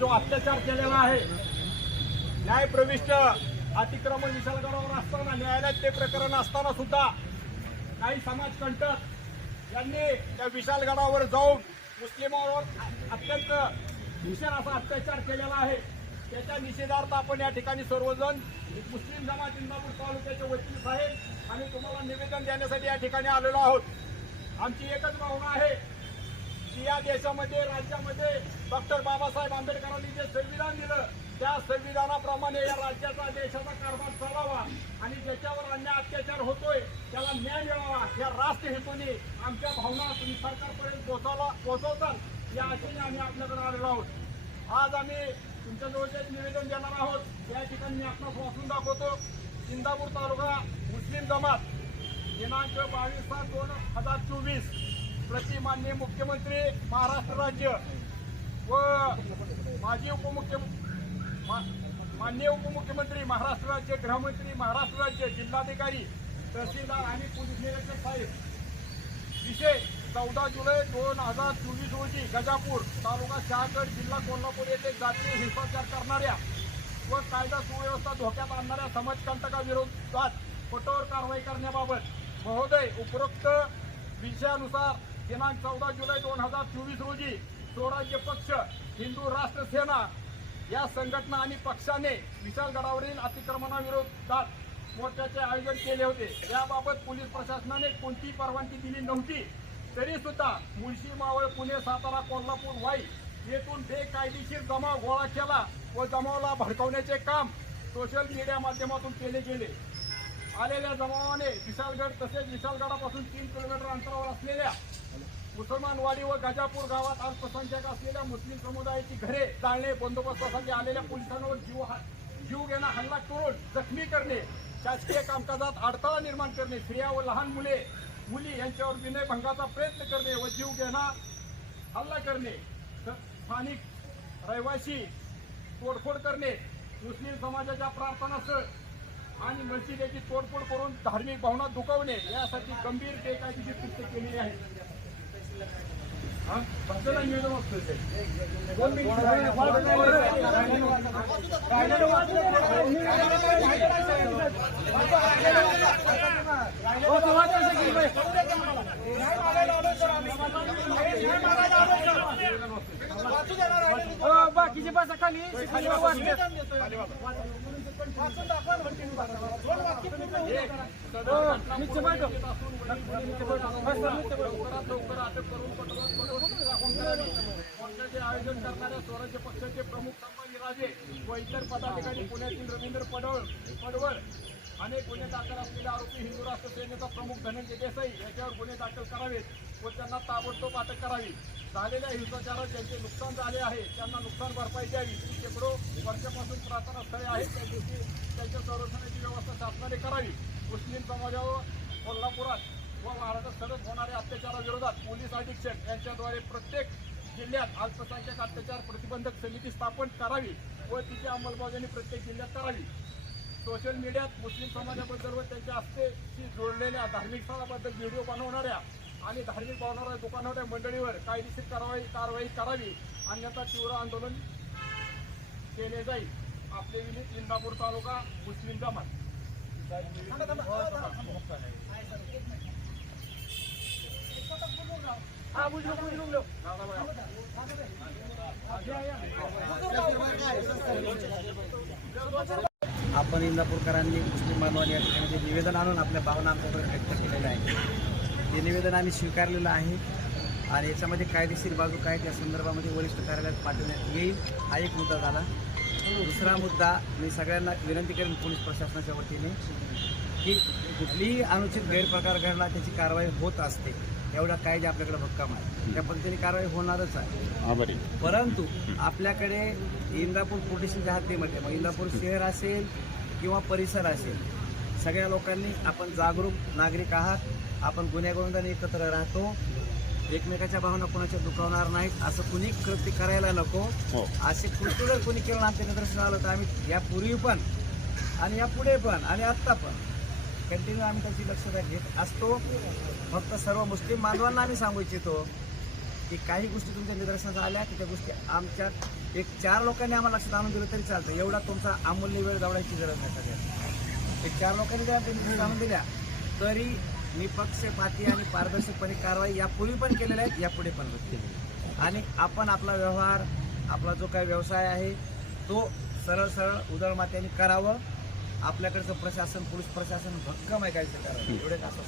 जो अत्याचार केलेला आहे न्यायप्रविष्ट अतिक्रमण विशालगडावर असताना न्यायालयात ते प्रकरण असताना सुद्धा काही समाजकंटक यांनी त्या विशालगडावर जाऊन मुस्लिमांवर अत्यंत भीषण असा अत्याचार केलेला आहे. त्याच्या निषेधार्थ आपण या ठिकाणी सर्वजण मुस्लिम जमात इंदापूर तालुक्याचे वकील साहेब आणि तुम्हाला निवेदन देण्यासाठी या ठिकाणी आलेलो आहोत. आमची एकच भावना आहे की या देशामध्ये राज्यामध्ये डॉक्टर बाबासाहेब आंबेडकरांनी जे संविधान दिलं त्या संविधानाप्रमाणे या राज्याचा देशाचा कारभार चालावा आणि ज्याच्यावर अन्याय अत्याचार होतोय त्याला न्याय मिळावा या राष्ट्र हेतूने आमच्या भावना तुम्ही सरकारपर्यंत पोहोचवला पोहोचवताल या आशेने आम्ही आपल्याकडे आलेलो आहोत. आज आम्ही तुमच्याजवळ जे निवेदन देणार आहोत या ठिकाणी मी आपणास वाचून दाखवतो. इंदापूर तालुका मुस्लिम जमात दिनांक बावीस सात दोन हजार चोवीस. प्रतिमान्य मुख्यमंत्री महाराष्ट्र राज्य व माजी उपमुख्य मा- माननीय उपमुख्यमंत्री महाराष्ट्र राज्य गृहमंत्री महाराष्ट्र राज्य जिल्हाधिकारी तहसीलदार आणि पोलीस निरीक्षक साहेब. विषय चौदा जुलै दोन हजार चोवीस रोजी गजापूर तालुका शहागड जिल्हा कोल्हापूर येथे जातीय हिंसाचार करणाऱ्या व कायदा सुव्यवस्था धोक्यात आणणाऱ्या समाजकंटकाविरोधात कठोर कारवाई करण्याबाबत महोदय उपरोक्त विषयानुसार दिनांक चौदा जुलै दोन हजार चोवीस रोजी स्वराज्य पक्ष हिंदू राष्ट्र सेना या संघटना आणि पक्षाने विशालगडावरील अतिक्रमणाविरोधात मोर्चाचे आयोजन केले होते. याबाबत पोलीस प्रशासनाने कोणतीही परवानगी दिली नव्हती. तरी सुद्धा मुळशी मावळ पुणे सातारा कोल्हापूर वाई येथून बेकायदेशीर जमाव गोळा केला व जमावला भडकवण्याचे काम सोशल मीडिया माध्यमातून केले गेले. आलेल्या जमावाने विशालगड तसेच विशालगडापासून तीन किलोमीटर अंतरावर असलेल्या मुसलमानवाडी व गजापूर गावात अल्पसंख्याक असलेल्या मुस्लिम समुदायाची घरे जाळणे बंदोबस्तासाठी आलेल्या पोलिसांवर जीव हा- जीव घेणा हल्ला करून जखमी करणे शासकीय कामकाजात अडथळा निर्माण करणे स्त्रिया व लहान मुले मुली यांच्यावर विनयभंगाचा प्रयत्न करणे व जीव घेणा हल्ला करणे स- स्थानिक रहिवासी तोडफोड करणे मुस्लिम समाजाच्या प्रार्थनास्थळ आणि मशिदीची तोडफोड करून धार्मिक भावना दुखवणे यासाठी गंभीर बेकायदेशीर कृत्य केलेली आहे. हा? बाकीची बसा खाली. लवकर अटक करून. मोर्चाचे आयोजन करणाऱ्या स्वराज्य पक्षाचे प्रमुख संभाजीराजे व इतर पदाधिकारी पुण्यातील रवींद्र पडवळ पडवळ अनेक गुन्हे दाखल असलेले आरोपी हिंदू राष्ट्र सेनेचा प्रमुख धनंजय देसाई याच्यावर गुन्हे दाखल करावेत व त्यांना ताबडतोब अटक करावी. झालेल्या हिंसाचारात ज्यांचे नुकसान झाले आहे त्यांना नुकसान भरपाई द्यावी. ही शेकडो वर्षापासून प्रार्थना स्थळे आहेत. त्या दिवशी त्यांच्या संरक्षणाची व्यवस्था शासनाने करावी. मुस्लिम समाजावर कोल्हापुरात व महाराष्ट्रात सतत होणाऱ्या अत्याचाराविरोधात पोलीस अधीक्षक यांच्याद्वारे प्रत्येक जिल्ह्यात अल्पसंख्याक अत्याचार प्रतिबंधक समिती स्थापन करावी व तिची अंमलबजावणी प्रत्येक जिल्ह्यात करावी. सोशल मीडियात मुस्लिम समाजाबद्दल व त्यांच्या आस्थेशी जोडलेल्या धार्मिक स्थळाबद्दल व्हिडिओ बनवणाऱ्या आणि धार्मिक बनवणाऱ्या दुकानाच्या मंडळीवर कायदेशीर कारवाई कारवाई करावी अन्यथा तीव्र आंदोलन केले जाईल. आपले विनीत इंदापूर तालुका मुस्लिम जमात. हा बुजलो बुजलो आपण इंदापूरकरांनी मुस्लिम बांधवांनी या ठिकाणी जे निवेदन आणून आपल्या भावना आमच्याकडे व्यक्त केलेल्या आहे हे निवेदन आम्ही स्वीकारलेलं आहे आणि याच्यामध्ये कायदेशीर बाजू काय त्या संदर्भामध्ये वरिष्ठ कार्यालयात पाठवण्यात येईल हा एक मुद्दा झाला. दुसरा मुद्दा मी सगळ्यांना विनंती करेन पोलीस प्रशासनाच्या वतीने की कुठलीही अनुचित गैरप्रकार घडला त्याची कारवाई होत असते. एवढा कायदे आपल्याकडे भक्कम आहे. त्या पद्धतीने कारवाई होणारच आहे. परंतु आपल्याकडे इंदापूर पोलिसांच्या हद्दीमध्ये मग इंदापूर शहर असेल किंवा परिसर असेल सगळ्या लोकांनी आपण जागरूक नागरिक आहात. आपण गुन्हेगोविंदाने एकत्र राहतो. एकमेकाच्या भावना कोणाच्या दुखावणार नाहीत असं कुणी कृत्य करायला नको. असे कृत्य जर कोणी केलं आमच्या निदर्शन आलं तर आम्ही यापूर्वी पण आणि यापुढे पण आणि आत्ता पण कंटिन्यू आम्ही त्याची दक्षता घेत असतो. फक्त सर्व मुस्लिम बांधवांना आम्ही सांगू इच्छितो की काही गोष्टी तुमच्या निदर्शनास आल्या की त्या गोष्टी आमच्या एक चार लोकांनी आम्हाला लक्षात आणून दिलं तरी चालतं. एवढा तुमचा अमूल्य वेळ जावडायची गरज नाही सगळ्यात एक चार लोकांनी जर आमच्या निदर्शनास आणून दिल्या तरी निपक्षपाती आणि पारदर्शकपणे कारवाई यापूर्वी पण केलेल्या आहेत यापुढे पण होतील आणि आपण आपला व्यवहार आपला जो काही व्यवसाय आहे तो सरळ सरळ उदळमात्याने करावं. आपल्याकडचं प्रशासन पोलीस प्रशासन भक्कम आहे काय करावं एवढे असं?